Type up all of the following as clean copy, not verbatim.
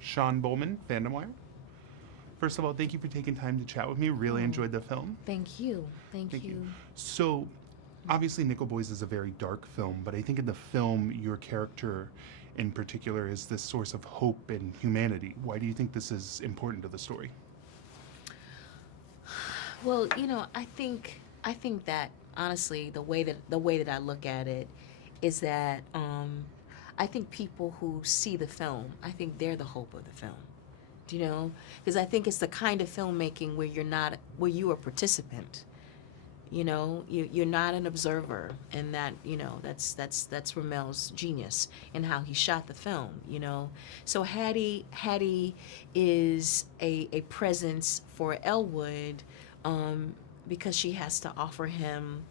Sean Bowman, FandomWire. First of all, thank you for taking time to chat with me. Really enjoyed the film. Thank you. Thank you. So, obviously, Nickel Boys is a very dark film, but I think in the film, your character in particular is this source of hope and humanity. Why do you think this is important to the story? Well, I think that honestly, the way that I look at it is that I think people who see the film, I think they're the hope of the film. Do you know? Because I think it's the kind of filmmaking where you are a participant. You're not an observer, and that's Ramel's genius in how he shot the film. So Hattie is a presence for Elwood, because she has to offer him,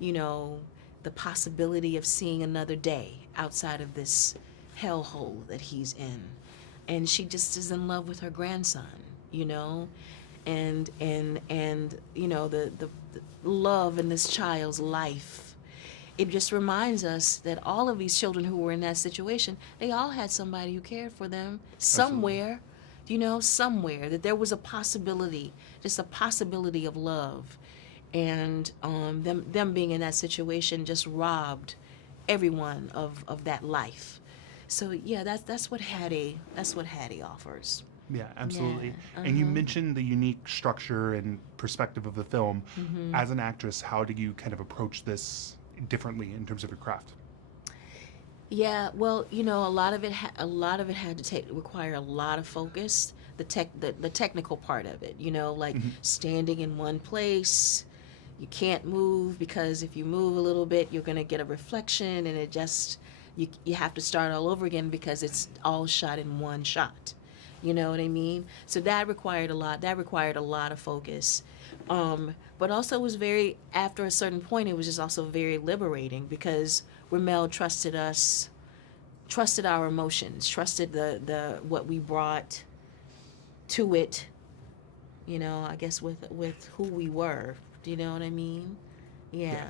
the possibility of seeing another day outside of this hellhole that he's in. And she just is in love with her grandson, and the love in this child's life. It just reminds us that all of these children who were in that situation, they all had somebody who cared for them somewhere, somewhere, that there was a possibility, just a possibility of love. And them being in that situation just robbed everyone of that life. So yeah, that's what Hattie offers. Yeah, absolutely. Yeah, And you mentioned the unique structure and perspective of the film. As an actress, how do you kind of approach this differently in terms of your craft? Yeah, well, a lot of it had to require a lot of focus. The technical part of it, like standing in one place. You can't move, because if you move a little bit, you're going to get a reflection, and it just you have to start all over again because it's all shot in one shot. You know what I mean? So that required a lot. That required a lot of focus. But also was after a certain point, it was just also very liberating, because Ramel trusted us, trusted our emotions, trusted the what we brought to it, I guess with who we were. Do you know what I mean? Yeah.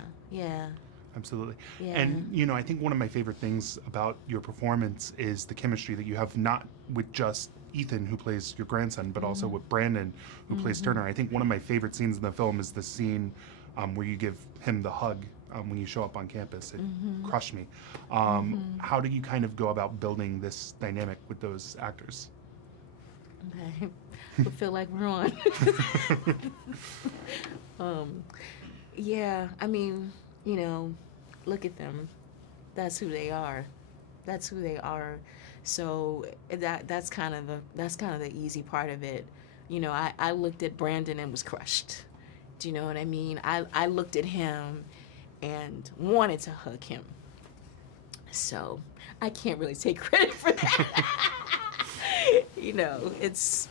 Absolutely. Yeah. And, I think one of my favorite things about your performance is the chemistry that you have, not with just Ethan, who plays your grandson, but also with Brandon, who plays Turner. I think one of my favorite scenes in the film is the scene where you give him the hug when you show up on campus. It crushed me. How do you kind of go about building this dynamic with those actors? Okay. We feel like we're on. Yeah, I mean, look at them. That's who they are. So that's kind of the easy part of it. I looked at Brandon and was crushed. Do you know what I mean? I looked at him and wanted to hug him. So I can't really take credit for that. It's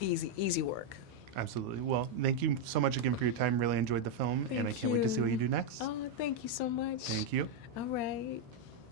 easy work. Absolutely. Well, thank you so much again for your time. Really enjoyed the film, and I can't wait to see what you do next. Oh, thank you so much. Thank you. All right.